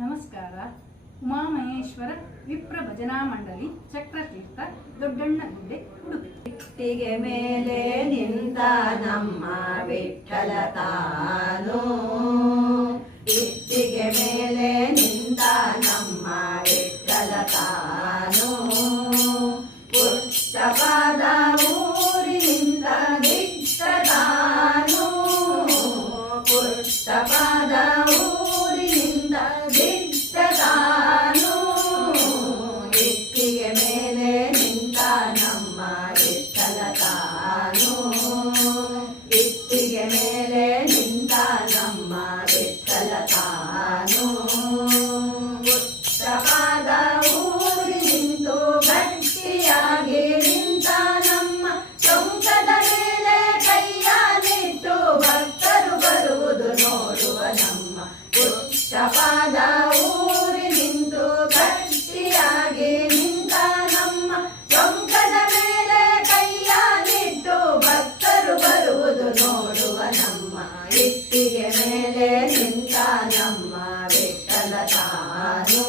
ನಮಸ್ಕಾರ. ಉಮಾಮಹೇಶ್ವರ ವಿಪ್ರ ಭಜನಾ ಮಂಡಳಿ ಚಕ್ರತೀರ್ಥ ದೊಡ್ಡಣ್ಣಗುಡ್ಡೆ ಉಡುಪಿ. ಇಟ್ಟಿಗೆ ಮೇಲೆ ನಿಂತ ನಮ್ಮ ವಿಠಲ ತಾನು, ಇಟ್ಟಿಗೆ ಮೇಲೆ ನಿಂತ ನಮ್ಮ ವಿಠಲ ತಾನು, ಪುಟ್ಟಪಾದ ಊರಿನಿಂದ ದಿಟ್ಟ ತಾನು, ಪುಟ್ಟಪಾದ ಊರಿನಿಂದ ದಿಟ್ಟ ತಾನು, ಇಟ್ಟಿಗೆ ಮೇಲೆ ನಿಂತ ನಮ್ಮ ವಿಠಲ ತಾನು, ಇಟ್ಟಿಗೆ ಮೇಲೆ ನಿಂತ ನಮ್ಮ ವಿಠಲ ತಾನು, ಪುಟ್ಟಪಾದ ಊರಿ ನಿಂತು ಗಟ್ಟಿಯಾಗಿ ನಿಂತ ನಮ್ಮ ಚೌಕದ ಮೇಲೆ ಕೈಯ ನಿಟ್ಟು ಭಕ್ತರು ಬರುವುದು ನೋಡುವ ನಮ್ಮ ಪುಟ್ಟಪಾದ ಊರಿ ನಿಂತು ಗಟ್ಟಿಯಾಗಿ ನಿಂತ ನಮ್ಮ ಚೌಕದ ಮೇಲೆ ಕೈಯ ನಿಟ್ಟು ಭಕ್ತರು ಬರುವುದು ನೋಡುವ ನಮ್ಮ ಇಟ್ಟಿಗೆ ಮೇಲೆ ನಿಂತ ನಮ್ಮ ವಿಠಲ ತಾನು,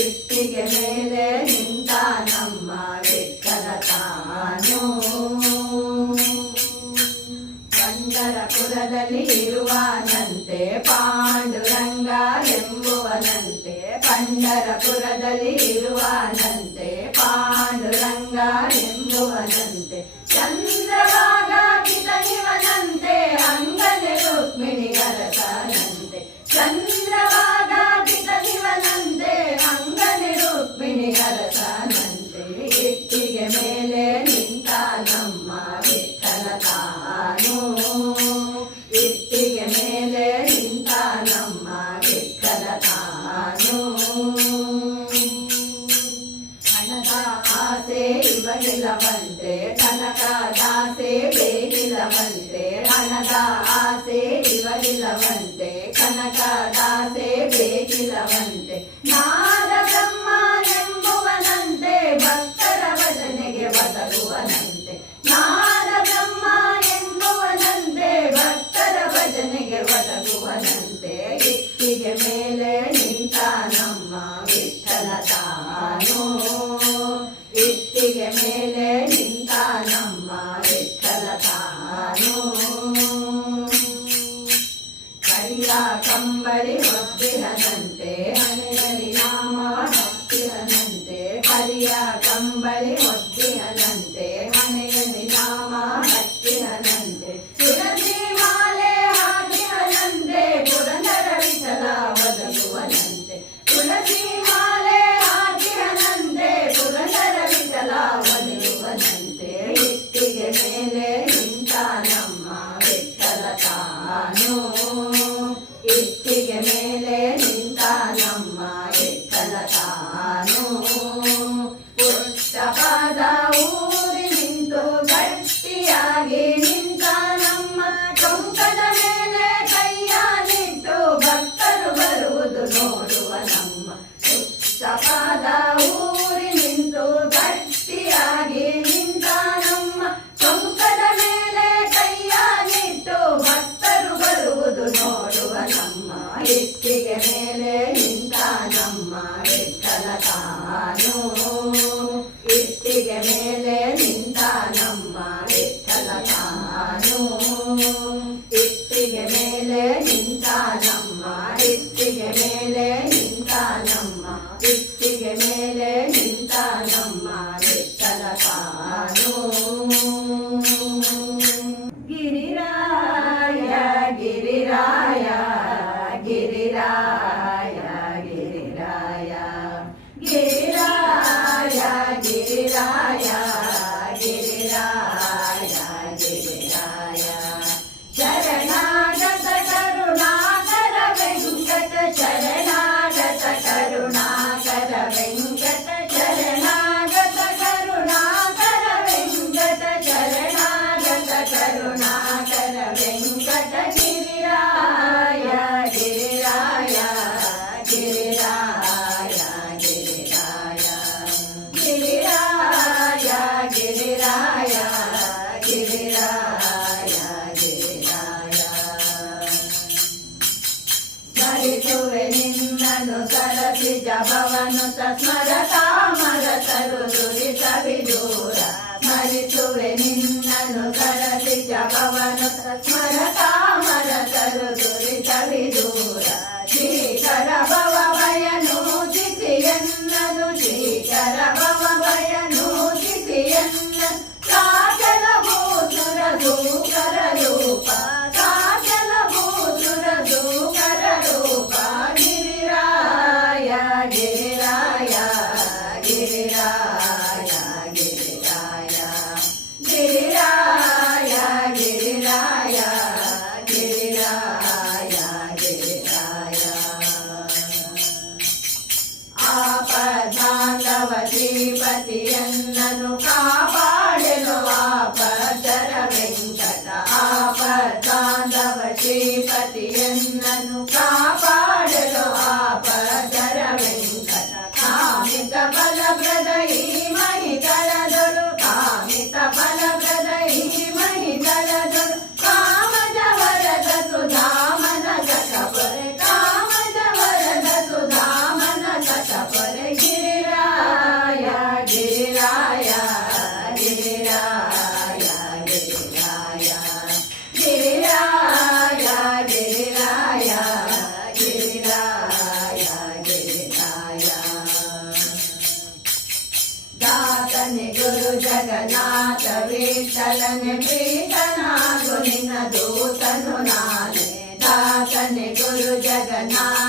ಇಟ್ಟಿಗೆ ಮೇಲೆ ನಿಂತ ನಮ್ಮ ವಿಠಲ ತಾನು. ಪಂಢರಪುರದಲ್ಲಿ ಇರುವನಂತೆ ಪಾಂಡುರಂಗ ಎಂಬುವನಂತೆ, ಪಂಢರಪುರದಲ್ಲಿ ಇರುವನಂತೆ ಪಾಂಡುರಂಗ ಎಂಬುವನಂತೆ, ಚಂದ್ರಭಾಗ ಪಿತನಿವನಂತೆ ಅಂಗನೆ ರುಕ್ಮಿಣಿ ಗರಸನಂತೆ, ಚಂದ್ರಭಾಗ ಪಿತನಿವನಂತೆ ಅಂಗನೆ ರುಕ್ಮಿಣಿ ಗರಸನಂತೆ, ಇಟ್ಟಿಗೆ ಮೇಲೆ ನಿಂತ ನಮ್ಮ ವಿಠಲ ತಾನು, ಇಟ್ಟಿಗೆ ಮೇಲೆ ನಿಂತ ನಮ್ಮ ವಿಠಲ ತಾನು. ಹಣದ ಆಸೆ ಇವನಿಲ್ಲವಂತೆ ಕನಕದಾಸೆ ಬೇಗಿಲ್ಲವಂತೆ, ಹಣದ ಆಸೆ ಇವನಿಲ್ಲವಂತೆ ಕನಕದಾಸೆ ಬೇಗಿಲ್ಲವಂತೆ, ನಾದ ಬ್ರಹ್ಮನೆಂಬುವನಂತೆ ಭಕ್ತರ ಭಜನೆಗೆ ಒದಗುವನಂತೆ, ನಾದ ಬ್ರಹ್ಮ ಎಂಬುವನಂತೆ ಭಕ್ತರ ಭಜನೆಗೆ ಒದಗುವನಂತೆ, ಇಟ್ಟಿಗೆ ಮೇಲೆ ನಿಂತ ನಮ್ಮ ವಿಠಲ ತಾನು, ಇಟ್ಟಿಗೆ ಮೇಲೆ ನಿಂತ ನಮ್ಮ ವಿಠಲ ತಾನು. ಕರಿಯ ಕಂಬಳಿ ಹೊತ್ತಿರನಂತೆ ಹಣೆಯಲ್ಲಿ ನಾಮ ಹತ್ತಿರನಂತೆ, ಕರಿಯ ಕಂಬಳಿ ಹೊತ್ತಿರನಂತೆ ಹಣೆಯಲ್ಲಿ ನಾಮ ಹತ್ತಿರನಂತೆ, ತುಳಸಿ ಮಾಲೆ ಹಾಕಿರನಂತೆ ಪುರಂದರ ವಿಠಲ ಒದಗುವನಂತೆ, ತುಳಸಿ ಮಾಲೆ ಹಾಕಿರನಂತೆ ಪುರಂದರ ವಿಠಲ ಒದಗುವನಂತೆ, ಇಟ್ಟಿಗೆ ಮೇಲೆ ನಿಂತ ನಮ್ಮ ವಿಠಲ ತಾನು, ಇಟ್ಟಿಗೆ ಮೇಲೆ ನಿಂತ ನಮ್ಮ ವಿಠಲ ತಾನು, ಪುಟ್ಟಪಾದ ಊರಿ ನಿಂತು ಗಟ್ಟಿಯಾಗಿ ನಿಂತ ನಮ್ಮ ಚೌಕದ ಮೇಲೆ ಕೈಯ ನಿಟ್ಟು ಭಕ್ತರು ಬರುವುದು ನೋಡುವ ನಮ್ಮ ಪುಟ್ಟಪಾದ ಊರಿ ನಿಂತು ಗಟ್ಟಿಯಾಗಿ ನಿಂತ ನಮ್ಮ ಚೌಕದ ಮೇಲೆ ಕೈಯ ನಿಟ್ಟು ಭಕ್ತರು ಬರುವುದು ನೋಡುವ ನಮ್ಮ ಇಟ್ಟಿಗೆ ಮೇಲೆ ನಿಂತ ನಮ್ಮ ವಿಠಲ ತಾನು, ಇಟ್ಟಿಗೆ ಮೇಲೆ ನಿಂತ ನಮ್ಮ ವಿಠಲ ತಾನು, ಇಟ್ಟಿಗೆ ಮೇಲೆ ನಿಂತ ನಮ್ಮ, ಇಟ್ಟಿಗೆ ಮೇಲೆ ನಿಂತ ನಮ್ಮ, ಇಟ್ಟಿಗೆ ಮೇಲೆ ನಿಂತ ನಮ್ಮ ವಿಠಲ ತಾನು. ಗಿರಿರಾಯ ಗಿರಿರಾಯ ಗಿರಿರಾಯ ಗಿರಿರಾಯ ಗಿರಿರಾಯ ಗಿರಿರಾಯ ಗಿರಿರಾಯ ಗಿರಿರಾಯ, ಶರಣಾಗತ ಕರುಣಾಕರ ಭವನುತ ಸ್ಮರತಾ ಮರತರು ದುರಿತವಿದೂರ ಸ್ಮರಿಸುವೆ ನಿನ್ನನು ಸರಸಿಜ ಭವನುತ ಸ್ಮರತಾ ಮರತರು ದುರಿತವಿದೂರ ಶ್ರೀಕರ ಭವ ಭಯನು ಚಿತಿಯನ್ನನು ಶ್ರೀಕರ ಭವ ಭಯನು ಚಿತಿಯನ್ನ ಸಾಚಲ ಭೂಸುರ ದೂಕರ ರೂಪ ಸಾಚಲ ಭೂಸುರ ದೂಕರ ರೂಪ ಗಿರಿರಾಯ ಗಿರಿರಾಯ ಗಿರಿರಾಯ ಗಿರಿರಾಯ ಗಿರಿರಾಯ ಗಿರಿರಾಯ ಗಿರಿರಾಯ ಗಿರಿರಾಯ ಆಪದಾಂಗವ ಶ್ರೀಪತಿಯನ್ನನು ಕಾಪಾಡೆನು ಆಪದರ ವೆಂಕಟ ಆಪದಾಂಗವ ಶ್ರೀಪತಿಯನ್ನನು ಕಾಪಾಡೆನು ಆಪದರ ವೆಂಕಟ ಕಾಮಿತ ಫಲಪ್ರದ ಈ ಮಹಿತಳದಳು ಕಾಮಿತ ಫಲಪ್ರದ ಈ ಮಹಿತಳದಳು ಕಾಮದ ವರದ ಸುಧಾಮನ ಕಟಪರೆ ಕಾಮದ ವರದ ಸುಧಾಮನ ಕಟಪರೆ ಗಿರಿರಾಯ ಗಿರಿರಾಯ ಗಿರಿರಾಯ ಗಿರಿರಾಯ ಗಿರಿರಾಯ ಗಿರಿರಾಯ ಗಿರಿರಾಯ ಗಿರಿರಾಯ ದಾತನೆ ಗುರು ಜಗನ್ನಾಥ ವಿಠಲನೆ ಪ್ರೀತನಾಗು ನಿನ್ನ ದೂತನು ನಾನೇ ದಾತನೆ ಗುರು ಜಗನ್ನಾಥ